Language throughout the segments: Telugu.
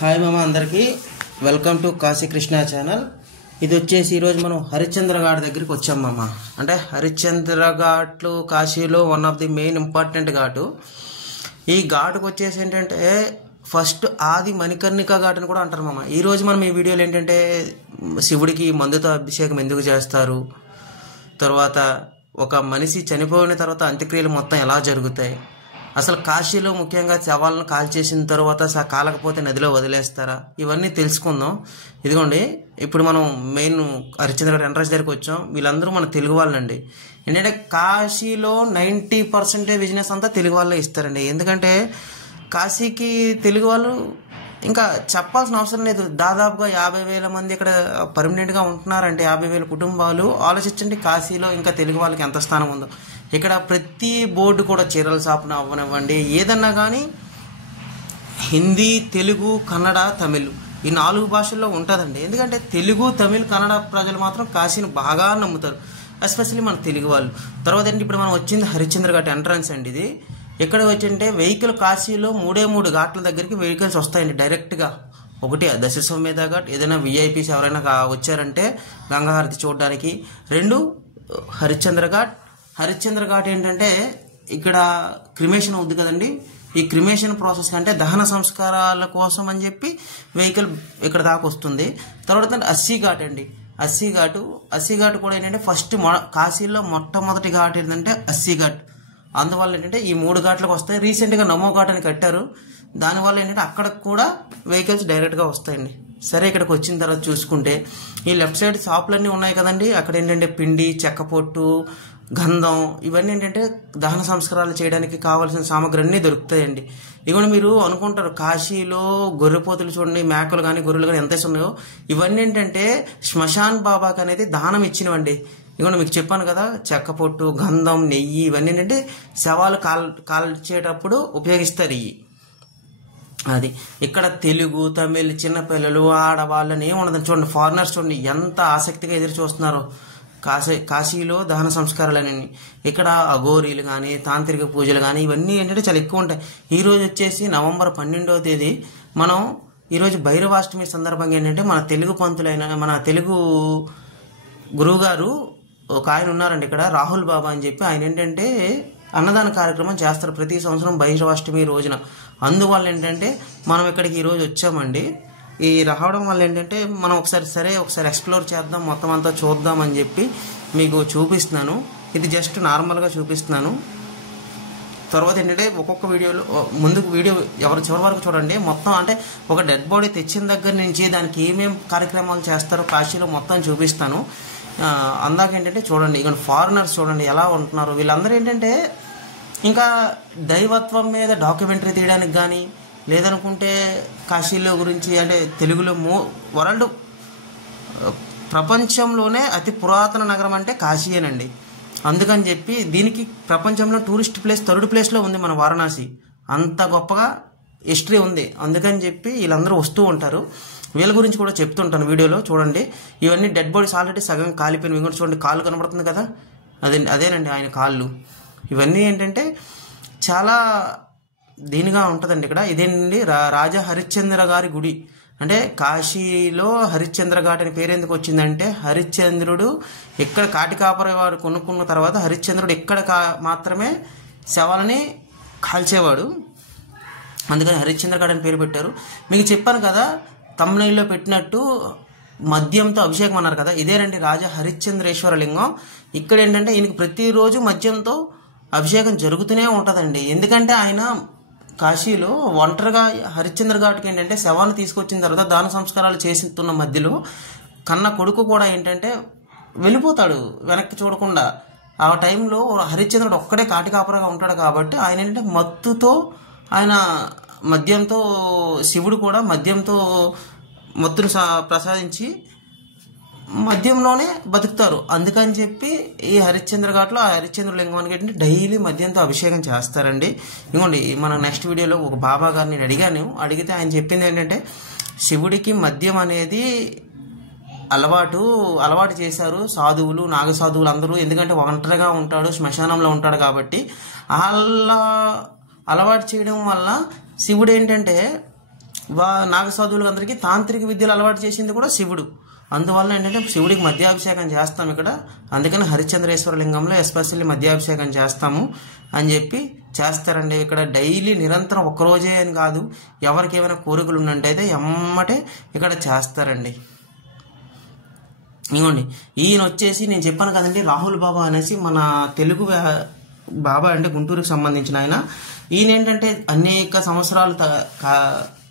హాయ్ మామ అందరికీ welcome to Kashi Krishna channel. ఇది వచ్చేసి ఈరోజు మనం హరిశ్చంద్ర ఘాట్ దగ్గరికి వచ్చాం మామ. అంటే హరిశ్చంద్ర ఘాట్లు కాశీలో one of the main important ఘాటు. ఈ ఘాటుకు వచ్చేసి ఏంటంటే ఫస్ట్ ఆది మణికర్ణిక ఘాట్ అని కూడా అంటారు మామ. ఈరోజు మనం ఈ వీడియోలో ఏంటంటే శివుడికి మందుతో అభిషేకం ఎందుకు చేస్తారు, తర్వాత ఒక మనిషి చనిపోయిన తర్వాత అంత్యక్రియలు మొత్తం ఎలా జరుగుతాయి, అసలు కాశీలో ముఖ్యంగా శవాలను కాల్చేసిన తర్వాత కాలకపోతే నదిలో వదిలేస్తారా, ఇవన్నీ తెలుసుకుందాం. ఇదిగోండి ఇప్పుడు మనం మెయిన్ హరిశ్చంద్ర ఎంట్రన్స్ దగ్గరికి వచ్చాం. వీళ్ళందరూ మన తెలుగు వాళ్ళండి. ఏంటంటే కాశీలో 90% బిజినెస్ అంతా తెలుగు వాళ్ళే ఇస్తారండి. ఎందుకంటే కాశీకి తెలుగు వాళ్ళు ఇంకా చెప్పాల్సిన అవసరం లేదు. దాదాపుగా 50,000 మంది ఇక్కడ పర్మనెంట్గా ఉంటున్నారంటే 50,000 కుటుంబాలు. ఆలోచించండి కాశీలో ఇంకా తెలుగు వాళ్ళకి ఎంత స్థానం ఉందో. ఇక్కడ ప్రతి బోర్డు కూడా చీరల షాపున అవ్వనివ్వండి, ఏదన్నా కానీ హిందీ, తెలుగు, కన్నడ, తమిళ్ ఈ 4 భాషల్లో ఉంటుందండి. ఎందుకంటే తెలుగు, తమిళ్, కన్నడ ప్రజలు మాత్రం కాశీని బాగా నమ్ముతారు, ఎస్పెషల్లీ మన తెలుగు వాళ్ళు. తర్వాత ఏంటి, ఇప్పుడు మనం వచ్చింది హరిశ్చంద్ర ఘాట్ ఎంట్రన్స్ అండి. ఇది ఎక్కడ వచ్చింటే వెహికల్ కాశీలో 3 ఘాట్ల దగ్గరికి వెహికల్స్ వస్తాయండి డైరెక్ట్గా. ఒకటి దశస్వమేధ ఘాట్, ఏదైనా విఐపీస్ ఎవరైనా వచ్చారంటే గంగాహారతి చూడడానికి. 2 హరిశ్చంద్ర ఘాట్. హరిశ్చంద్ర ఘాట్ ఏంటంటే ఇక్కడ క్రిమేషన్ అవుద్ది కదండి. ఈ క్రిమేషన్ ప్రాసెస్ అంటే దహన సంస్కారాల కోసం అని చెప్పి వెహికల్ ఇక్కడ దాకా వస్తుంది. తర్వాత అస్సీ ఘాట్ అండి. అస్సీ ఘాట్ కూడా ఏంటంటే ఫస్ట్ కాశీలో మొట్టమొదటి ఘాట్ ఏంటంటే అస్సీ ఘాట్. అందువల్ల ఏంటంటే ఈ 3 ఘాట్లకు వస్తాయి. రీసెంట్గా నమో ఘాట్ అని కట్టారు. దానివల్ల ఏంటంటే అక్కడికి కూడా వెహికల్స్ డైరెక్ట్గా వస్తాయండి. సరే, ఇక్కడికి వచ్చిన తర్వాత చూసుకుంటే ఈ లెఫ్ట్ సైడ్ షాపులన్నీ ఉన్నాయి కదండి. అక్కడ ఏంటంటే పిండి, చెక్కపొట్టు, గంధం ఇవన్నీ ఏంటంటే దహన సంస్కారాలు చేయడానికి కావాల్సిన సామాగ్రి అన్నీ దొరుకుతాయండి. ఇవన్నీ మీరు అనుకుంటారు కాశీలో గొర్రెపోతులు చూడండి, మేకలు కానీ గొర్రెలు కానీ ఎంత ఉన్నాయో. ఇవన్నీ ఏంటంటే శ్మశాన్ బాబాకి అనేది దానం ఇచ్చినవండి. ఇవన్నీ మీకు చెప్పాను కదా, చెక్కపొట్టు, గంధం, నెయ్యి ఇవన్నీ ఏంటంటే శవాలు కాల్చేటప్పుడు ఉపయోగిస్తారు. ఇవి అది ఇక్కడ తెలుగు, తమిళ్, చిన్నపిల్లలు, ఆడవాళ్ళని ఏముండదు చూడండి. ఫారినర్స్ చూడండి ఎంత ఆసక్తిగా ఎదురు చూస్తున్నారో కాశీలో దహన సంస్కారాలని. ఇక్కడ అఘోరీలు కానీ, తాంత్రిక పూజలు కానీ ఇవన్నీ ఏంటంటే చాలా ఎక్కువ ఉంటాయి. ఈరోజు వచ్చేసి నవంబర్ 12వ తేదీ. మనం ఈరోజు భైరవాష్టమి సందర్భంగా ఏంటంటే మన తెలుగు పంతులైన మన తెలుగు గురువుగారు ఒక ఆయన ఉన్నారండి ఇక్కడ, రాహుల్ బాబా అని చెప్పి. ఆయన ఏంటంటే అన్నదాన కార్యక్రమం చేస్తారు ప్రతి సంవత్సరం భైరవాష్టమి రోజున. అందువల్ల ఏంటంటే మనం ఇక్కడికి ఈరోజు వచ్చామండి. ఈ రావడం వల్ల ఏంటంటే మనం ఒకసారి ఎక్స్ప్లోర్ చేద్దాం, మొత్తం అంతా చూద్దాం అని చెప్పి మీకు చూపిస్తున్నాను. ఇది జస్ట్ నార్మల్గా చూపిస్తున్నాను. తర్వాత ఏంటంటే ఒక్కొక్క వీడియోలో ముందుకు వీడియో చివరి వరకు చూడండి. మొత్తం అంటే ఒక డెడ్ బాడీ తెచ్చిన దగ్గర నుంచి దానికి ఏమేమి కార్యక్రమాలు చేస్తారో కాశీలో మొత్తం చూపిస్తాను. అందాక ఏంటంటే చూడండి, ఇక్కడ ఫారినర్స్ చూడండి ఎలా ఉంటున్నారు. వీళ్ళందరూ ఏంటంటే ఇంకా దైవత్వం మీద డాక్యుమెంటరీ తీయడానికి కానీ, లేదనుకుంటే కాశీలో గురించి అంటే తెలుగులో వరల్డ్ ప్రపంచంలోనే అతి పురాతన నగరం అంటే కాశీయేనండి. అందుకని చెప్పి దీనికి ప్రపంచంలో టూరిస్ట్ ప్లేస్ 3rd ప్లేస్లో ఉంది మన వారణాసి. అంత గొప్పగా హిస్టరీ ఉంది. అందుకని చెప్పి వీళ్ళందరూ వస్తూ ఉంటారు. వీళ్ళ గురించి కూడా చెప్తుంటాను వీడియోలో. చూడండి, ఇవన్నీ డెడ్ బాడీస్ ఆల్రెడీ సగం కాలిపోయినవి. కూడా చూడండి, కాళ్ళు కనబడుతుంది కదా, అదేనండి ఆయన కాళ్ళు. ఇవన్నీ ఏంటంటే చాలా దీనిగా ఉంటుందండి ఇక్కడ. ఇదేంటండి రాజా హరిశ్చంద్ర గారి గుడి. అంటే కాశీలో హరిశ్చంద్ర ఘాట్ అని పేరు ఎందుకు వచ్చిందంటే హరిశ్చంద్రుడు ఇక్కడ కాటికాపర వాడు కొనుక్కున్న తర్వాత హరిశ్చంద్రుడు ఇక్కడ మాత్రమే శవాలని కాల్చేవాడు. అందుకని హరిశ్చంద్ర ఘాట్ అని పేరు పెట్టారు. మీకు చెప్పాను కదా తమిళలో పెట్టినట్టు మద్యంతో అభిషేకం అన్నారు కదా, ఇదేనండి రాజా హరిశ్చంద్రేశ్వర లింగం. ఇక్కడ ఏంటంటే ఈయనకి ప్రతిరోజు మద్యంతో అభిషేకం జరుగుతూనే ఉంటుందండి. ఎందుకంటే ఆయన కాశీలో ఒంటరిగా హరిశ్చంద్ర ఘాట్కి ఏంటంటే శవాన్ని తీసుకొచ్చిన తర్వాత దాన సంస్కారాలు చేస్తున్న మధ్యలో కన్న కొడుకు కూడా ఏంటంటే వెళ్ళిపోతాడు వెనక్కి చూడకుండా. ఆ టైంలో హరిశ్చంద్రుడు ఒక్కడే కాటికాపరగా ఉంటాడు కాబట్టి ఆయన ఏంటంటే మత్తుతో ఆయన మద్యంతో శివుడు కూడా మద్యంతో మత్తును ప్రసాదించి మద్యంలోనే బతుకుతారు. అందుకని చెప్పి ఈ హరిశ్చంద్ర ఘాట్లో ఆ హరిశ్చంద్ర లింగానికి ఏంటంటే డైలీ మద్యంతో అభిషేకం చేస్తారండి. ఇదిగోండి మన నెక్స్ట్ వీడియోలో ఒక బాబా గారిని అడిగితే ఆయన చెప్పింది ఏంటంటే శివుడికి మద్యం అనేది అలవాటు చేశారు సాధువులు, నాగసాధువులు అందరూ. ఎందుకంటే ఒంటరిగా ఉంటాడు, శ్మశానంలో ఉంటాడు కాబట్టి అలా అలవాటు చేయడం వల్ల శివుడు ఏంటంటే నాగసాధువులకు అందరికీ తాంత్రిక విద్యలు అలవాటు చేసింది కూడా శివుడు. అందువల్ల ఏంటంటే శివుడికి మధ్యాభిషేకం చేస్తాం ఇక్కడ. అందుకని హరిశ్చంద్రేశ్వర లింగంలో ఎస్పెషల్లీ మధ్యాభిషేకం చేస్తాము అని చెప్పి చేస్తారండి. ఇక్కడ డైలీ నిరంతరం ఒక్కరోజే అని కాదు, ఎవరికి ఏమైనా కోరికలు ఉన్నట్టయితే ఎమ్మటే ఇక్కడ చేస్తారండి. ఇదిగోండి, ఈయన వచ్చేసి నేను చెప్పాను కదండి, రాహుల్ బాబా అనేసి మన తెలుగు బాబా అంటే గుంటూరుకు సంబంధించిన ఆయన. ఈయన ఏంటంటే అనేక సంవత్సరాలు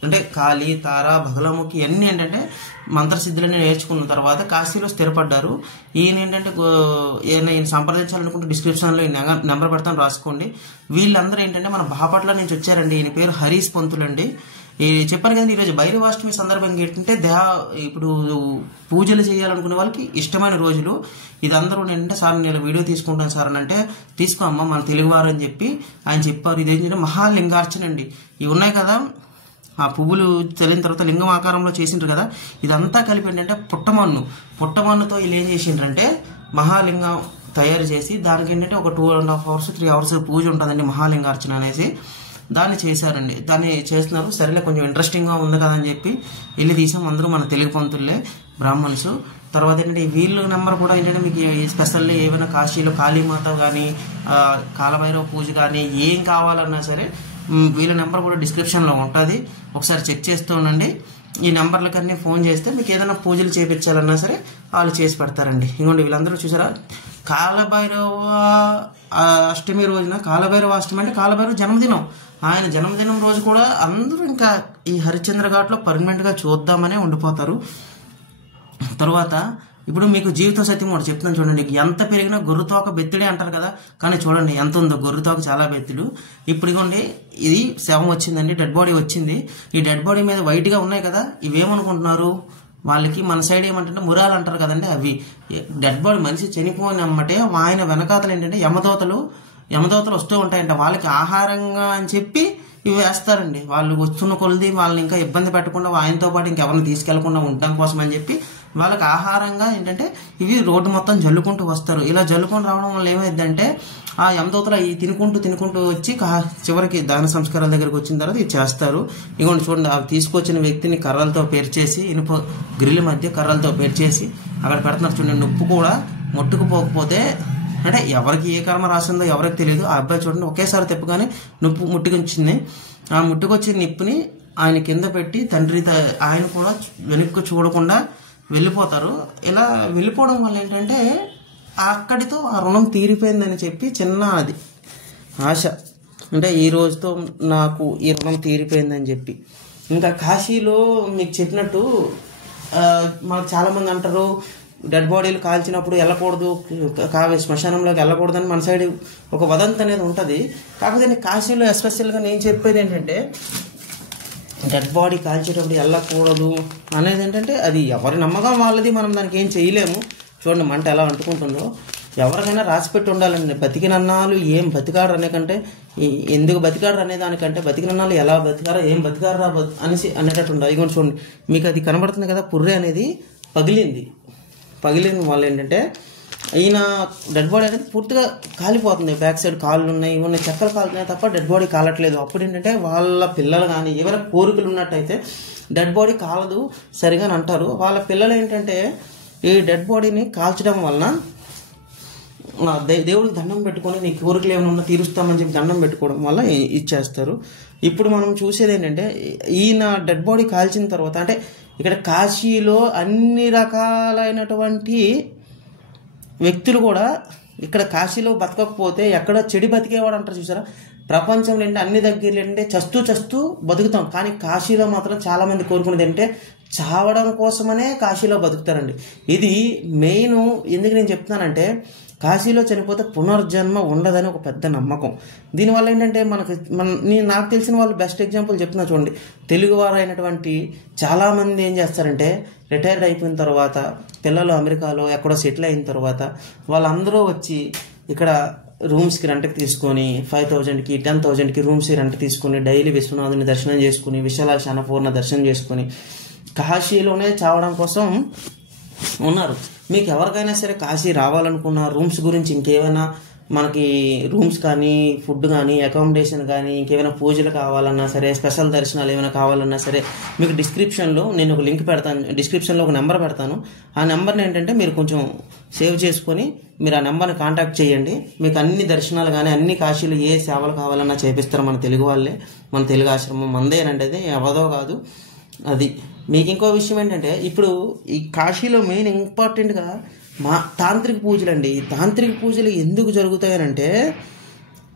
అంటే కాళీ, తార, బగలముఖి అన్నీ ఏంటంటే మంత్రసిద్ధులని నేర్చుకున్న తర్వాత కాశీలో స్థిరపడ్డారు. ఈయన ఏంటంటే ఈయన సంప్రదించాలనుకుంటే డిస్క్రిప్షన్లో ఈ నెంబర్ పెడతాను, రాసుకోండి. వీళ్ళందరూ ఏంటంటే మన బాపట్ల నుంచి వచ్చారండి. ఈయన పేరు హరీష్ పంతులు అండి. చెప్పాను కదండి, ఈరోజు భైరవాష్టమి సందర్భంగా ఏంటంటే ఇప్పుడు పూజలు చేయాలనుకునే వాళ్ళకి ఇష్టమైన రోజులు ఇది. అందరూ ఏంటంటే సార్ నేను వీడియో తీసుకుంటాను సార్ అని అంటే, తీసుకో అమ్మ మన తెలుగువారు అని చెప్పి ఆయన చెప్పారు. ఇది ఏంటంటే మహాలింగార్చన అండి. ఇవి ఉన్నాయి కదా, ఆ పువ్వులు తెలియని తర్వాత లింగం ఆకారంలో చేసిండ్రు కదా, ఇదంతా కలిపి ఏంటంటే పుట్టమన్నుతో వీళ్ళు ఏం చేసిండ్రంటే మహాలింగం తయారు చేసి దానికి ఏంటంటే ఒక 2.5 hours 3 hours పూజ ఉంటుందండి మహాలింగార్చన అనేసి. దాన్ని చేశారండి, దాన్ని చేస్తున్నారు. సరేలే కొంచెం ఇంట్రెస్టింగ్గా ఉంది కదా అని చెప్పి వెళ్ళి తీసాం. అందరూ మన తెలుగు పంతులే, బ్రాహ్మణులు. తర్వాత ఏంటంటే వీళ్ళ నెంబర్ కూడా ఏంటంటే మీకు స్పెషల్లీ ఏమైనా కాశీలో కాళీమాత కానీ కాలభైరవ పూజ కానీ ఏం కావాలన్నా సరే వీళ్ళ నెంబర్ కూడా డిస్క్రిప్షన్లో ఉంటుంది, ఒకసారి చెక్ చేస్తూ ఉండండి. ఈ నెంబర్లకన్నీ ఫోన్ చేస్తే మీకు ఏదైనా పూజలు చేయించాలన్నా సరే వాళ్ళు చేసి పెడతారండి. ఇదిగోండి వీళ్ళందరూ చూసారా, కాలభైరవ అష్టమి రోజున, కాలభైరవ అష్టమి అంటే కాలభైరవ జన్మదినం, ఆయన జన్మదినం రోజు కూడా అందరూ ఇంకా ఈ హరిశ్చంద్ర ఘాట్లో పర్మనెంట్గా చూద్దామనే ఉండిపోతారు. తర్వాత ఇప్పుడు మీకు జీవిత సత్యం ఒకటి చెప్తాను చూడండి. ఎంత పెరిగినా గొర్రెతోక బెత్తిడే అంటారు కదా, కానీ చూడండి ఎంత ఉందో, గొర్రెతోక చాలా బెత్తుడు. ఇప్పుడు ఇవ్వండి, ఇది శవం వచ్చిందండి, డెడ్ బాడీ వచ్చింది. ఈ డెడ్ బాడీ మీద వైట్గా ఉన్నాయి కదా, ఇవేమనుకుంటున్నారు వాళ్ళకి మన సైడ్ ఏమంటే మురాలు అంటారు కదండి, అవి డెడ్ బాడీ మనిషి చనిపోయినమ్మటే ఆయన వెనకాతలు ఏంటంటే యమదోతలు వస్తూ ఉంటాయంట. వాళ్ళకి ఆహారంగా అని చెప్పి ఇవి వేస్తారండి. వాళ్ళు వస్తున్న కొలది వాళ్ళని ఇంకా ఇబ్బంది పెట్టకుండా ఆయనతో పాటు ఇంకెవరిని తీసుకెళ్లకుండా ఉండడం కోసం అని చెప్పి వాళ్ళకి ఆహారంగా ఏంటంటే ఇవి రోడ్డు మొత్తం జల్లుకుంటూ వస్తారు. ఇలా జల్లుకొని రావడం వల్ల ఏమైందంటే ఆ యమదూతలు ఈ తినుకుంటూ వచ్చి చివరికి దాన సంస్కారాల దగ్గరికి వచ్చిన తర్వాత ఇది చేస్తారు. ఇదిగోండి చూడండి, అవి తీసుకొచ్చిన వ్యక్తిని కర్రలతో పేర్చేసి, ఇనుప గ్రిల్ మధ్య కర్రలతో పేర్చేసి అక్కడ పెడుతున్నారు చూడండి. నొప్పు కూడా ముట్టుకుపోకపోతే అంటే ఎవరికి ఏ కర్మ రాసిందో ఎవరికి తెలియదు. ఆ అబ్బాయి చూడండి ఒకేసారి తిప్పగానే నొప్పు ముట్టుకొచ్చింది. ఆ ముట్టుకొచ్చిన నిప్పుని ఆయన కింద పెట్టి తండ్రి ఆయన కూడా వెనక్కి చూడకుండా వెళ్ళిపోతారు. ఇలా వెళ్ళిపోవడం వల్ల ఏంటంటే అక్కడితో ఆ రుణం తీరిపోయిందని చెప్పి చిన్న అది ఆశ, అంటే ఈ రోజుతో నాకు ఈ రుణం తీరిపోయిందని చెప్పి. ఇంకా కాశీలో మీకు చెప్పినట్టు మనకు చాలామంది అంటారు డెడ్ బాడీలు కాల్చినప్పుడు వెళ్ళకూడదు, శ్మశానంలోకి వెళ్ళకూడదని మన సైడ్ ఒక వదంతి అనేది ఉంటుంది. కాకపోతే కాశీలో ఎస్పెషల్గా నేను చెప్పేది ఏంటంటే డెడ్ బాడీ కాల్చేటప్పుడు వెళ్ళకూడదు అనేది ఏంటంటే అది ఎవరి నమ్మకం వాళ్ళది, మనం దానికి ఏం చేయలేము. చూడండి మంట ఎలా అంటుకుంటుందో. ఎవరికైనా రాసిపెట్టి ఉండాలండి. బతికినన్నాళ్ళు ఏం బతికాడు అనే కంటే ఎందుకు బతికాడు అనే దానికంటే బతికినన్నాళ్ళు ఎలా బతికారా ఏం బతికారా అనేసి అనేటట్టు ఉండాలి. ఇదిగోండి చూడండి, మీకు అది కనబడుతుంది కదా, పుర్రె అనేది పగిలిన వాళ్ళు ఏంటంటే ఈయన డెడ్ బాడీ అనేది పూర్తిగా కాలిపోతుంది. బ్యాక్ సైడ్ కాళ్ళు ఉన్నాయి, ఇవన్నీ చెక్కలు కాలుతున్నాయి తప్ప డెడ్ బాడీ కాలట్లేదు. అప్పుడు ఏంటంటే వాళ్ళ పిల్లలు కానీ ఏమైనా కోరికలు ఉన్నట్టయితే డెడ్ బాడీ కాలదు సరిగా అంటారు. వాళ్ళ పిల్లలు ఏంటంటే ఈ డెడ్ బాడీని కాల్చడం వలన దేవుడికి దండం పెట్టుకొని నీ కోరికలు ఏమైనా ఉన్నా తీరుస్తామని చెప్పి దండం పెట్టుకోవడం వల్ల ఇచ్చేస్తారు. ఇప్పుడు మనం చూసేది ఏంటంటే ఈయన డెడ్ బాడీ కాల్చిన తర్వాత అంటే ఇక్కడ కాశీలో అన్ని రకాలైనటువంటి వ్యక్తులు కూడా ఇక్కడ కాశీలో బతకకపోతే ఎక్కడో చెడి బతికేవాడు అంటారు చూసారా. ప్రపంచంలో ఏంటంటే అన్ని దగ్గరలో ఏంటంటే చస్తూ బతుకుతాం, కానీ కాశీలో మాత్రం చాలా మంది కోరుకునేది ఏంటంటే చావడం కోసమనే కాశీలో బతుకుతారండి. ఇది మెయిన్. ఎందుకు నేను చెప్తున్నానంటే కాశీలో చనిపోతే పునర్జన్మ ఉండదని ఒక పెద్ద నమ్మకం. దీనివల్ల ఏంటంటే నాకు తెలిసిన వాళ్ళు బెస్ట్ ఎగ్జాంపుల్ చెప్తున్నా చూడండి. తెలుగువారు అయినటువంటి చాలామంది ఏం చేస్తారంటే రిటైర్డ్ అయిపోయిన తర్వాత పిల్లలు అమెరికాలో ఎక్కడో సెటిల్ అయిన తర్వాత వాళ్ళందరూ వచ్చి ఇక్కడ రూమ్స్కి రెంట్కి తీసుకొని 5,000కి 10,000కి రూమ్స్కి రెంట్ తీసుకొని డైలీ విశ్వనాథుని దర్శనం చేసుకుని విశాలాక్షి అన్నపూర్ణ దర్శనం చేసుకుని కాశీలోనే చావడం కోసం ఉన్నారు. మీకు ఎవరికైనా సరే కాశీ రావాలనుకున్న రూమ్స్ గురించి ఇంకేమైనా మనకి రూమ్స్ కానీ, ఫుడ్ కానీ, అకామిడేషన్ కానీ, ఇంకేమైనా పూజలు కావాలన్నా సరే, స్పెషల్ దర్శనాలు ఏమైనా కావాలన్నా సరే, మీకు డిస్క్రిప్షన్లో నేను ఒక లింక్ పెడతాను, డిస్క్రిప్షన్లో ఒక నెంబర్ పెడతాను. ఆ నెంబర్ని ఏంటంటే మీరు కొంచెం సేవ్ చేసుకొని మీరు ఆ నెంబర్ని కాంటాక్ట్ చేయండి. మీకు అన్ని దర్శనాలు కానీ, అన్ని కాశీలు ఏ సేవలు కావాలన్నా చేపిస్తారు మన తెలుగు వాళ్ళే, మన తెలుగు ఆశ్రమం మందేనంటే అది ఎవదో కాదు. అది మీకు ఇంకో విషయం ఏంటంటే, ఇప్పుడు ఈ కాశీలో మెయిన్ ఇంపార్టెంట్గా తాంత్రిక పూజలు అండి. తాంత్రిక పూజలు ఎందుకు జరుగుతాయనంటే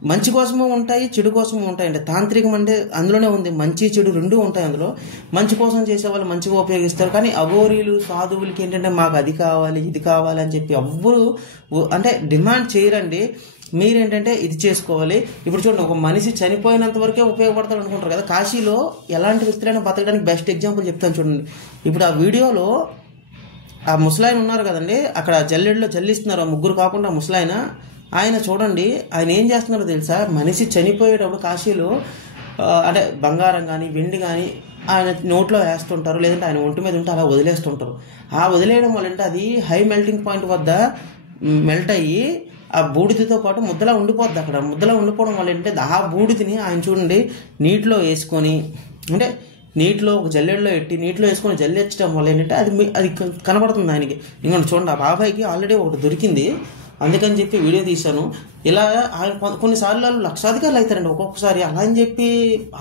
మంచి కోసము ఉంటాయి, చెడు కోసము ఉంటాయండి. తాంత్రికం అంటే అందులోనే ఉంది, మంచి చెడు రెండూ ఉంటాయి అందులో. మంచి కోసం చేసేవాళ్ళు మంచిగా ఉపయోగిస్తారు, కానీ అఘోరీలు సాధువులకి ఏంటంటే మాకు అది కావాలి ఇది కావాలి అని చెప్పి ఎవ్వరు అంటే డిమాండ్ చేయరండి. మీరేంటంటే ఇది చేసుకోవాలి. ఇప్పుడు చూడండి, ఒక మనిషి చనిపోయినంత వరకే ఉపయోగపడతాడు అనుకుంటారు కదా, కాశీలో ఎలాంటి వ్యక్తులైనా బతకడానికి బెస్ట్ ఎగ్జాంపుల్ చెప్తాను చూడండి. ఇప్పుడు ఆ వీడియోలో ఆ ముసలాయన ఉన్నారు కదండి, అక్కడ జల్లెడలో జల్లిస్తున్నారు, ఆ ముగ్గురు కాకుండా ముసలాయన. ఆయన చూడండి, ఆయన ఏం చేస్తున్నారో తెలుసా, మనిషి చనిపోయేటప్పుడు కాశీలో అంటే బంగారం కానీ వెండి కానీ ఆయన నోట్లో వేస్తుంటారు, లేదంటే ఆయన ఒంటి మీద ఉంటే అలా వదిలేస్తుంటారు. ఆ వదిలేయడం వల్ల అంటే అది హై మెల్టింగ్ పాయింట్ వద్ద మెల్ట్ అయ్యి ఆ బూడిదతో పాటు ముద్దలా ఉండిపోద్ది. అక్కడ ముద్దలా ఉండిపోవడం వల్ల ఏంటంటే ఆ బూడిదని ఆయన చూడండి నీటిలో వేసుకొని, అంటే నీటిలో ఒక జల్లెడలో ఎట్టి నీటిలో వేసుకొని జల్లెచ్చడం వల్ల ఏంటంటే అది కనబడుతుంది ఆయనకి. ఇంకొంచెం చూడండి, ఆ బాబాయ్కి ఆల్రెడీ ఒకటి దొరికింది, అందుకని చెప్పి వీడియో తీశాను. ఇలా కొన్నిసార్లు వాళ్ళు లక్షాధికారులు అవుతారండి ఒక్కొక్కసారి. అలా అని చెప్పి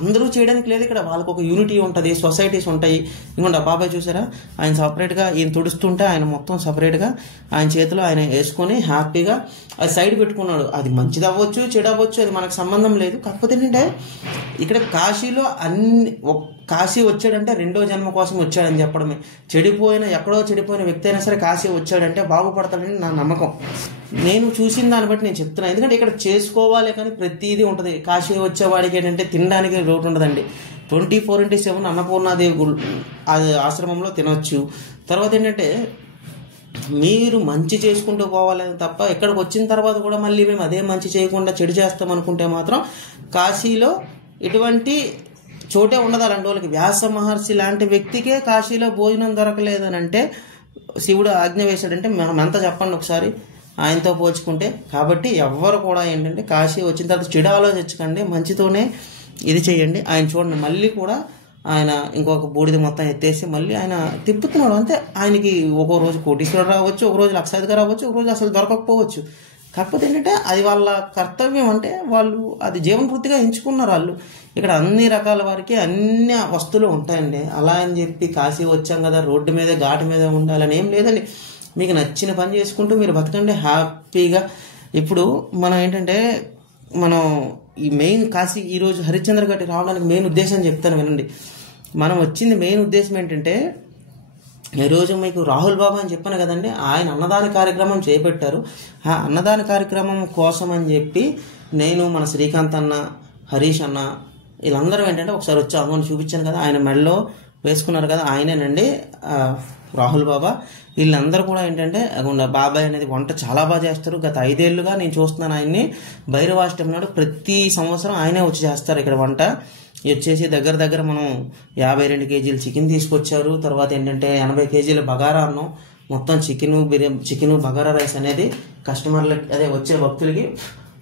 అందరూ చేయడానికి లేదు, ఇక్కడ వాళ్ళకు ఒక యూనిటీ ఉంటుంది, సొసైటీస్ ఉంటాయి. ఇంకోండి ఆ బాబాయ్ చూసారా, ఆయన సపరేట్గా ఈయన తుడుస్తుంటే ఆయన మొత్తం సపరేట్గా ఆయన చేతిలో ఆయన వేసుకొని హ్యాపీగా అది సైడ్ పెట్టుకున్నాడు. అది మంచిది అవ్వచ్చు చెడు అవ్వచ్చు, అది మనకు సంబంధం లేదు. కాకపోతే ఏంటంటే ఇక్కడ కాశీలో కాశీ వచ్చాడంటే రెండో జన్మ కోసం వచ్చాడని చెప్పడమే. ఎక్కడో చెడిపోయిన వ్యక్తి అయినా సరే కాశీ వచ్చాడంటే బాగుపడతాడని నా నమ్మకం. నేను చూసిన దాన్ని బట్టి నేను చెప్తున్నాను. ఎందుకంటే ఇక్కడ చేసుకోవాలి కానీ ప్రతిదీ ఉంటుంది. కాశీ వచ్చేవాడికి ఏంటంటే తినడానికి లోటు ఉండదండి. 24/7 అన్నపూర్ణాదేవి ఆశ్రమంలో తినొచ్చు. తర్వాత ఏంటంటే మీరు మంచి చేసుకుంటూ పోవాలని తప్ప ఇక్కడికి వచ్చిన తర్వాత కూడా మళ్ళీ మేము అదే మంచి చేయకుండా చెడు చేస్తాం అనుకుంటే మాత్రం కాశీలో ఎటువంటి చోటే ఉండదు అలాంటి వాళ్ళకి. వ్యాస మహర్షి లాంటి వ్యక్తికే కాశీలో భోజనం దొరకలేదని అంటే శివుడు ఆజ్ఞ వేశాడంటే మనం ఎంత చెప్పండి ఒకసారి ఆయనతో పోల్చుకుంటే. కాబట్టి ఎవ్వరు కూడా ఏంటంటే కాశీ వచ్చిన తర్వాత చెడు ఆలోచించకండి, మంచితోనే ఇది చేయండి. ఆయన చూడండి మళ్ళీ కూడా ఆయన ఇంకొక బూడిద మొత్తం ఎత్తేసి మళ్ళీ ఆయన తిప్పుతున్నాడు. అంతే, ఆయనకి ఒక్కో రోజు కోటీశ్వరుడు రావచ్చు, ఒక రోజు లక్షాధికారి రావచ్చు, ఒక రోజు అసలు దొరకకపోవచ్చు. కాకపోతే ఏంటంటే అది వాళ్ళ కర్తవ్యం, అంటే వాళ్ళు అది జీవనవృత్తిగా ఎంచుకున్నారు వాళ్ళు. ఇక్కడ అన్ని రకాల వారికి అన్ని వస్తువులు ఉంటాయండి. అలా అని చెప్పి కాశీ వచ్చాం కదా రోడ్డు మీద ఘాటు మీద ఉండాలని ఏం లేదండి. మీకు నచ్చిన పని చేసుకుంటూ మీరు బతకండి హ్యాపీగా. ఇప్పుడు మనం ఏంటంటే మనం ఈ మెయిన్ కాశీ ఈరోజు హరిశ్చంద్ర ఘాట్ రావడానికి మెయిన్ ఉద్దేశం చెప్తాను వినండి. మనం వచ్చింది మెయిన్ ఉద్దేశం ఏంటంటే, ఈరోజు మీకు రాహుల్ బాబా అని చెప్పాను కదండి, ఆయన అన్నదాన కార్యక్రమం చేపట్టారు. ఆ అన్నదాన కార్యక్రమం కోసం అని చెప్పి నేను, మన శ్రీకాంత్ అన్న, హరీష్ అన్న, వీళ్ళందరూ ఏంటంటే ఒకసారి వచ్చి అమ్మని చూపించాను కదా, ఆయన మెడలో వేసుకున్నారు కదా, ఆయనేనండి రాహుల్ బాబా. వీళ్ళందరూ కూడా ఏంటంటే బాబాయ్ అనేది వంట చాలా బాగా చేస్తారు. గత 5 ఏళ్లుగా నేను చూస్తున్నాను ఆయన్ని. భైరవాష్టమి నాడు ప్రతి సంవత్సరం ఆయనే వచ్చి చేస్తారు ఇక్కడ వంట. వచ్చేసి దగ్గర మనం 52 కేజీలు చికెన్ తీసుకొచ్చారు. తర్వాత ఏంటంటే 80 కేజీల బగారా అన్నం, మొత్తం చికెను బగారా రైస్ అనేది కస్టమర్లకి, అదే వచ్చే భక్తులకి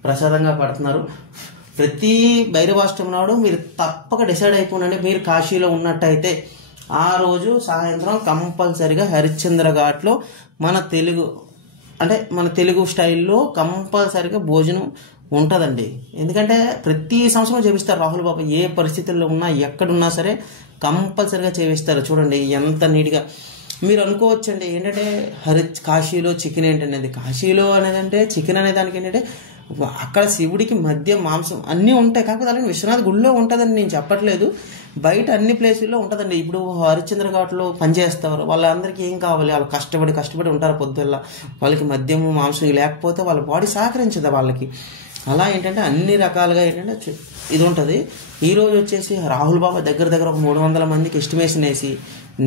ప్రసాదంగా పడుతున్నారు. ప్రతి భైరవాష్టమి నాడు మీరు తప్పక డిసైడ్ అయిపోనండి, మీరు కాశీలో ఉన్నట్టయితే ఆ రోజు సాయంత్రం కంపల్సరిగా హరిశ్చంద్ర ఘాట్లో మన తెలుగు స్టైల్లో కంపల్సరిగా భోజనం ఉంటుందండి. ఎందుకంటే ప్రతి సంవత్సరం చేపిస్తారు రాహుల్ బాబా. ఏ పరిస్థితుల్లో ఉన్నా ఎక్కడున్నా సరే కంపల్సరిగా చేపిస్తారు. చూడండి ఎంత నీట్గా. మీరు అనుకోవచ్చండి ఏంటంటే కాశీలో చికెన్ ఏంటనేది. కాశీలో అనేదంటే చికెన్ అనే దానికి ఏంటంటే అక్కడ శివుడికి మధ్య మాంసం అన్నీ ఉంటాయి. కాకపోతే అలాగే విశ్వనాథ్ గుడిలో ఉంటుందని నేను చెప్పట్లేదు, బయట అన్ని ప్లేసుల్లో ఉంటుందండి. ఇప్పుడు హరిశ్చంద్ర ఘాట్లో పనిచేస్తారు, వాళ్ళందరికీ ఏం కావాలి, వాళ్ళు కష్టపడి ఉంటారు పొద్దుల్ల. వాళ్ళకి మద్యము మాంసం లేకపోతే వాళ్ళ బాడీ సహకరించదు వాళ్ళకి. అలా ఏంటంటే అన్ని రకాలుగా ఏంటంటే ఇది ఉంటుంది. ఈరోజు వచ్చేసి రాహుల్ బాబా దగ్గర ఒక 300 మందికి ఎస్టిమేషన్ వేసి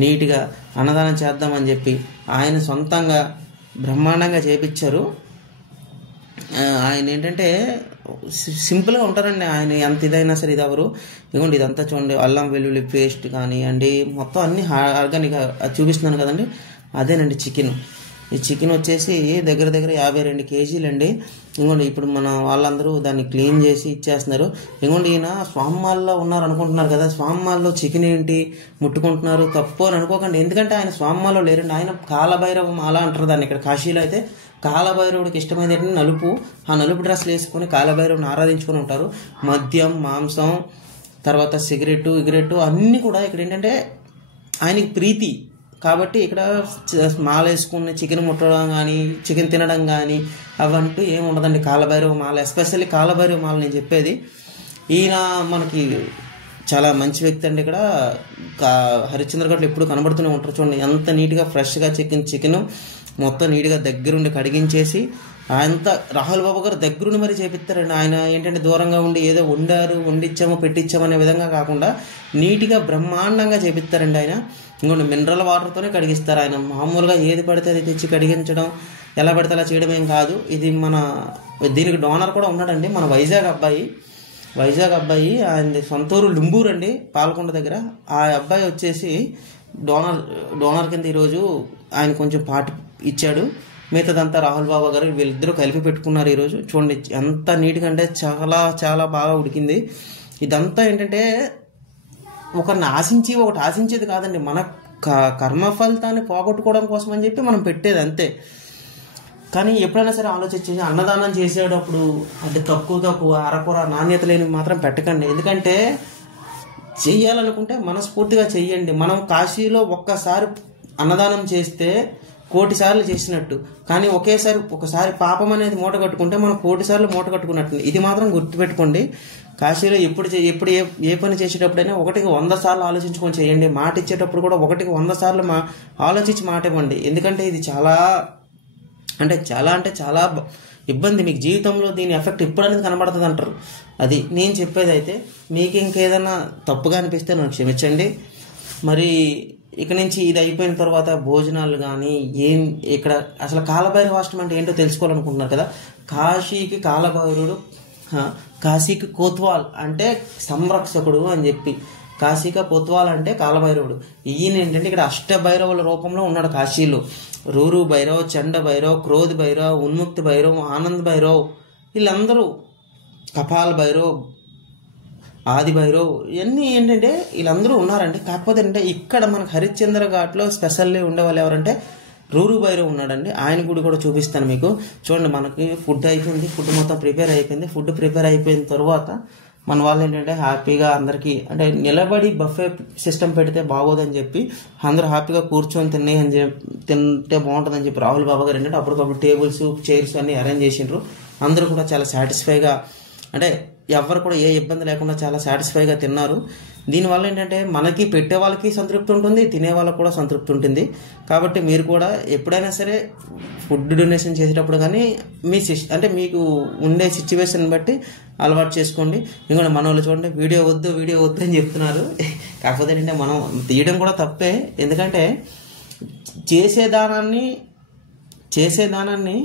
నీట్గా అన్నదానం చేద్దామని చెప్పి ఆయన సొంతంగా బ్రహ్మాండంగా చేపించారు. ఆయన ఏంటంటే సింపుల్గా ఉంటారండి. ఆయన ఎంత ఇదైనా సరే ఇది ఎవరు ఇదిగోండి, ఇదంతా చూడండి అల్లం వెల్లుల్లి పేస్ట్ కానివ్వండి, మొత్తం అన్ని ఆర్గానిక్ చూపిస్తున్నాను కదండి, అదేనండి చికెన్. ఈ చికెన్ వచ్చేసి దగ్గర దగ్గర 52 కేజీలండి. ఇంకోండి ఇప్పుడు మన వాళ్ళందరూ దాన్ని క్లీన్ చేసి ఇచ్చేస్తున్నారు. ఇంకోండి ఈయన స్వామిమాల్లో ఉన్నారు అనుకుంటున్నారు కదా, స్వామిమాల్లో చికెన్ ఏంటి ముట్టుకుంటున్నారు తప్పు అని అనుకోకండి. ఎందుకంటే ఆయన స్వామిమాల్లో లేరండి, ఆయన కాలభైరవ మాల అంటారు దాన్ని. ఇక్కడ కాశీలో అయితే కాలభైరవుడికి ఇష్టమైనది ఏంటంటే నలుపు. ఆ నలుపు డ్రెస్సులు వేసుకొని కాలభైరవుని ఆరాధించుకొని ఉంటారు. మద్యం, మాంసం, తర్వాత సిగరెట్టు అన్నీ కూడా ఇక్కడ ఏంటంటే ఆయనకి ప్రీతి కాబట్టి ఇక్కడ మాల వేసుకుని చికెన్ ముట్టడం కానీ చికెన్ తినడం కానీ అవంటూ ఏమి ఉండదండి. కాలభైరవ మాల, ఎస్పెషల్లీ కాలభైరవ మాల నేను చెప్పేది. ఈయన మనకి చాలా మంచి వ్యక్తి అండి. ఇక్కడ హరిశ్చంద్ర ఘాట్లో ఎప్పుడు కనబడుతూనే ఉంటారు. చూడండి ఎంత నీట్గా ఫ్రెష్గా చికెన్ మొత్తం నీట్గా దగ్గరుండి కడిగించేసి అంత రాహుల్ బాబు గారు దగ్గరుండి మరి చేపిస్తారండి. ఆయన ఏంటంటే దూరంగా ఉండి ఏదో వండిచ్చామో పెట్టించామో అనే విధంగా కాకుండా నీట్గా బ్రహ్మాండంగా చేపిస్తారండి ఆయన. ఇంకొన్ని మినరల్ వాటర్తోనే కడిగిస్తారు ఆయన. మామూలుగా ఏది పడితే అది తెచ్చి కడిగించడం, ఎలా పడితే అలా చేయడం ఏం కాదు. ఇది దీనికి డోనర్ కూడా ఉన్నాడండి, మన వైజాగ్ అబ్బాయి. ఆయన సొంతూరు లుంబూరు అండి, పాలకొండ దగ్గర. ఆ అబ్బాయి వచ్చేసి డోనర్ కింద ఈరోజు ఆయన కొంచెం పార్ట్ ఇచ్చాడు. మిగతాదంతా రాహుల్ బాబా గారు వీళ్ళిద్దరూ కలిపి పెట్టుకున్నారు ఈరోజు. చూడండి ఎంత నీట్గా అంటే చాలా చాలా బాగా ఉడికింది. ఇదంతా ఏంటంటే ఒకటి ఆశించేది కాదండి, మన కర్మ ఫలితాన్ని పోగొట్టుకోవడం కోసం అని చెప్పి మనం పెట్టేది అంతే. కానీ ఎప్పుడైనా సరే ఆలోచించి అన్నదానం చేసేటప్పుడు అంటే తక్కువ అరకొర నాణ్యత లేని మాత్రం పెట్టకండి. ఎందుకంటే చెయ్యాలనుకుంటే మనస్ఫూర్తిగా చెయ్యండి. మనం కాశీలో ఒక్కసారి అన్నదానం చేస్తే 1,000,000 సార్లు చేసినట్టు. కానీ ఒకసారి పాపం అనేది మూట కట్టుకుంటే మనం 1,000,000 సార్లు మూట కట్టుకున్నట్టు. ఇది మాత్రం గుర్తుపెట్టుకోండి. కాశీలో ఎప్పుడు ఏ పని చేసేటప్పుడైనా 1కి 100 సార్లు ఆలోచించుకొని చేయండి. మాట ఇచ్చేటప్పుడు కూడా 1కి 100 సార్లు ఆలోచించి మాట ఇవ్వండి. ఎందుకంటే ఇది చాలా ఇబ్బంది. మీకు జీవితంలో దీని ఎఫెక్ట్ ఎప్పుడనేది కనబడుతుంది అంటారు. అది నేను చెప్పేది. అయితే మీకు ఇంకేదన్నా తప్పుగా అనిపిస్తే నన్ను క్షమించండి. మరి ఇక నుంచి ఇది అయిపోయిన తర్వాత భోజనాలు కానీ ఇక్కడ అసలు కాలభైరవాష్టమి అంటే ఏంటో తెలుసుకోవాలనుకుంటున్నారు కదా. కాశీకి కాలభైరవుడు, కాశీకి కోత్వాల్ అంటే సంరక్షకుడు అని చెప్పి, కాశీక కోత్వాల్ అంటే కాలభైరవుడు. ఈయన ఏంటంటే ఇక్కడ అష్టభైరవుల రూపంలో ఉన్నాడు కాశీలో. రూరు భైరవ్, చండ భైరవ్, క్రోధ్ భైరవ్, ఉన్ముక్తి భైరవ్, ఆనంద్ భైరవ్, వీళ్ళందరూ కపాల్ భైరవ్, ఆది భైరవ్, ఇవన్నీ ఏంటంటే వీళ్ళందరూ ఉన్నారండి. కాకపోతే అంటే ఇక్కడ మనకు హరిశ్చంద్ర ఘాట్లో స్పెషల్లీ ఉండేవాళ్ళు ఎవరంటే రూరు భైరవ్ ఉన్నాడండి. ఆయన గుడి కూడా చూపిస్తాను మీకు. చూడండి, మనకి ఫుడ్ అయిపోయింది, ఫుడ్ మొత్తం ప్రిపేర్ అయిపోయింది. ఫుడ్ ప్రిపేర్ అయిపోయిన తర్వాత మన వాళ్ళు ఏంటంటే హ్యాపీగా అందరికీ అంటే నిలబడి బఫే సిస్టమ్ పెడితే బాగోదని చెప్పి అందరూ హ్యాపీగా కూర్చొని తింటే బాగుంటుందని చెప్పి రాహుల్ బాబా గారు ఏంటంటే అప్పటికప్పుడు టేబుల్స్, చైర్స్ అన్ని అరేంజ్ చేసిండ్రు. అందరూ కూడా చాలా సాటిస్ఫైగా అంటే ఎవరు కూడా ఏ ఇబ్బంది లేకుండా చాలా సాటిస్ఫైగా తిన్నారు. దీనివల్ల ఏంటంటే మనకి పెట్టే వాళ్ళకి సంతృప్తి ఉంటుంది, తినే వాళ్ళకి కూడా సంతృప్తి ఉంటుంది. కాబట్టి మీరు కూడా ఎప్పుడైనా సరే ఫుడ్ డొనేషన్ చేసేటప్పుడు కానీ అంటే మీకు ఉండే సిచ్యువేషన్ బట్టి అలవాటు చేసుకోండి. ఇంకొక మన వాళ్ళు చూడండి వీడియో వద్దు అని చెప్తున్నారు. కాకపోతే ఏంటంటే మనం తీయడం కూడా తప్పే. ఎందుకంటే చేసేదానాన్ని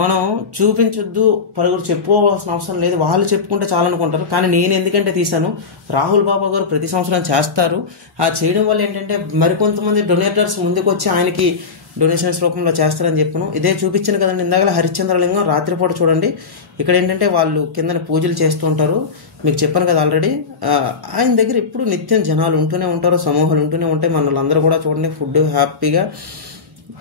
మనం చూపించొద్దు, పలువురు చెప్పుకోవాల్సిన అవసరం లేదు. వాళ్ళు చెప్పుకుంటే చాలనుకుంటారు. కానీ నేను ఎందుకంటే తీశాను, రాహుల్ బాబా గారు ప్రతి సంవత్సరం చేస్తారు. ఆ చేయడం వల్ల ఏంటంటే మరికొంతమంది డొనేటర్స్ ముందుకు వచ్చి ఆయనకి డొనేషన్స్ రూపంలో చేస్తారని చెప్పాను. ఇదే చూపించాను కదండి ఇందాక హరిశ్చంద్రలింగం. రాత్రిపూట చూడండి, ఇక్కడ ఏంటంటే వాళ్ళు కింద పూజలు చేస్తూ ఉంటారు. మీకు చెప్పాను కదా ఆల్రెడీ. ఆయన దగ్గర ఎప్పుడు నిత్యం జనాలు ఉంటూనే ఉంటారు, సమూహాలు ఉంటూనే ఉంటాయి. మన వాళ్ళందరూ కూడా చూడండి ఫుడ్ హ్యాపీగా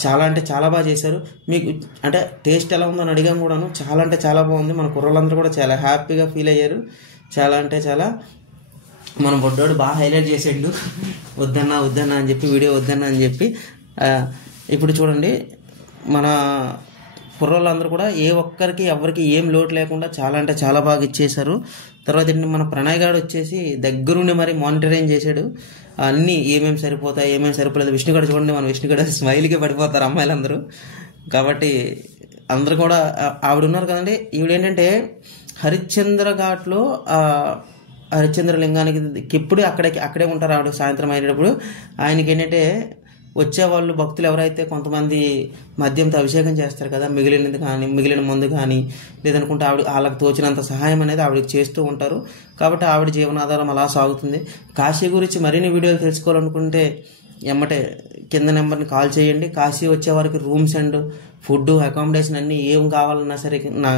చాలా అంటే చాలా బాగా చేశారు. మీకు అంటే టేస్ట్ ఎలా ఉందని అడిగాను కూడాను. చాలా అంటే చాలా బాగుంది. మన కుర్రలందరూ కూడా చాలా హ్యాపీగా ఫీల్ అయ్యారు. చాలా అంటే చాలా మన బొడ్డోడు బాగా హైలైట్ చేసాడు. వద్దన్నా అని చెప్పి, వీడియో వద్దన్నా అని చెప్పి. ఇప్పుడు చూడండి మన కుర్రోళ్ళందరూ కూడా ఎవరికి ఏం లోటు లేకుండా చాలా అంటే చాలా బాగా ఇచ్చేశారు. తర్వాత ఏంటంటే మన ప్రణయ్ గారు వచ్చేసి దగ్గరుండి మరి మానిటరింగ్ చేశాడు. అన్నీ ఏమేమి సరిపోతాయి, ఏమేమి సరిపోలేదు. విష్ణుగడ చూడండి, మన విష్ణుగడ స్మైల్కి పడిపోతారు అమ్మాయిలందరూ. కాబట్టి అందరూ కూడా ఆవిడ ఉన్నారు కదండి. ఈవిడేంటంటే హరిశ్చంద్ర ఘాట్లో హరిశ్చంద్ర లింగానికి ఎప్పుడు అక్కడే ఉంటారు ఆవిడ. సాయంత్రం అయ్యేటప్పుడు ఆయనకి ఏంటంటే వచ్చేవాళ్ళు భక్తులు ఎవరైతే కొంతమంది మద్యంతో అభిషేకం చేస్తారు కదా, మిగిలిన మందు కానీ లేదనుకుంటే వాళ్ళకి తోచినంత సహాయం అనేది ఆవిడకి చేస్తూ ఉంటారు. కాబట్టి ఆవిడ జీవనాధారం అలా సాగుతుంది. కాశీ గురించి మరిన్ని వీడియోలు తెలుసుకోవాలనుకుంటే ఎమ్మటే కింద నెంబర్ని కాల్ చేయండి. కాశీ వచ్చే వరకు రూమ్స్ అండ్ ఫుడ్ అకామిడేషన్ అన్నీ ఏం కావాలన్నా సరే నా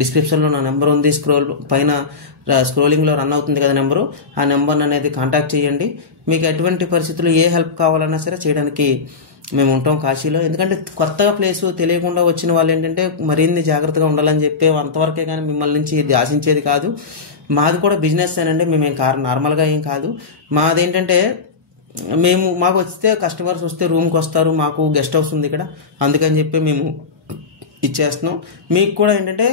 డిస్క్రిప్షన్లో నా నెంబర్ ఉంది, పైన స్క్రోలింగ్లో రన్ అవుతుంది కదా నెంబరు, ఆ నెంబర్ అనేది కాంటాక్ట్ చేయండి. మీకు ఎటువంటి పరిస్థితుల్లో ఏ హెల్ప్ కావాలన్నా సరే చేయడానికి మేము ఉంటాం కాశీలో. ఎందుకంటే కొత్తగా ప్లేసు తెలియకుండా వచ్చిన వాళ్ళు ఏంటంటే మరిన్ని జాగ్రత్తగా ఉండాలని చెప్పే అంతవరకే, కానీ మిమ్మల్ని నుంచి ఇది ఆశించేది కాదు. మాది కూడా బిజినెస్ అనండి, మేమేం నార్మల్గా ఏం కాదు. మాదేంటంటే మాకు వస్తే కస్టమర్స్ వస్తే రూమ్కి వస్తారు, మాకు గెస్ట్ హౌస్ ఉంది ఇక్కడ, అందుకని చెప్పి మేము ఇచ్చేస్తున్నాం. మీకు కూడా ఏంటంటే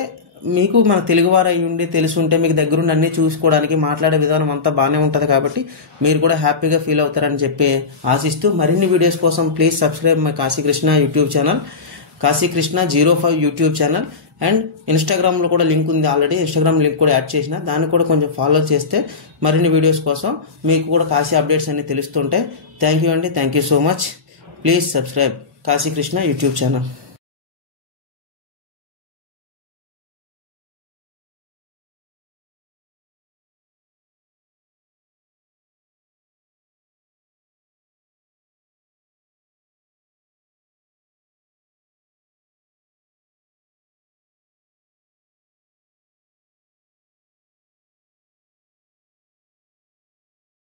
మీకు మన తెలుగువారు అయ్యి ఉండి తెలుసుంటే మీకు దగ్గరుండి అన్నీ చూసుకోవడానికి మాట్లాడే విధానం అంతా బాగానే ఉంటుంది కాబట్టి మీరు కూడా హ్యాపీగా ఫీల్ అవుతారని చెప్పి ఆశిస్తూ మరిన్ని వీడియోస్ కోసం please subscribe my Kashikrishna YouTube channel, Kashikrishna 05 YouTube channel. And ఇన్స్టాగ్రామ్లో కూడా లింక్ ఉంది, ఆల్రెడీ ఇన్స్టాగ్రామ్ లింక్ కూడా యాడ్ చేసిన, దాన్ని కూడా కొంచెం ఫాలో చేస్తే మరిన్ని వీడియోస్ కోసం మీకు కూడా కాశీ అప్డేట్స్ అన్ని తెలుస్తుంటాయి. థ్యాంక్ యూ అండి, thank you so much. Please subscribe Kashikrishna YouTube channel.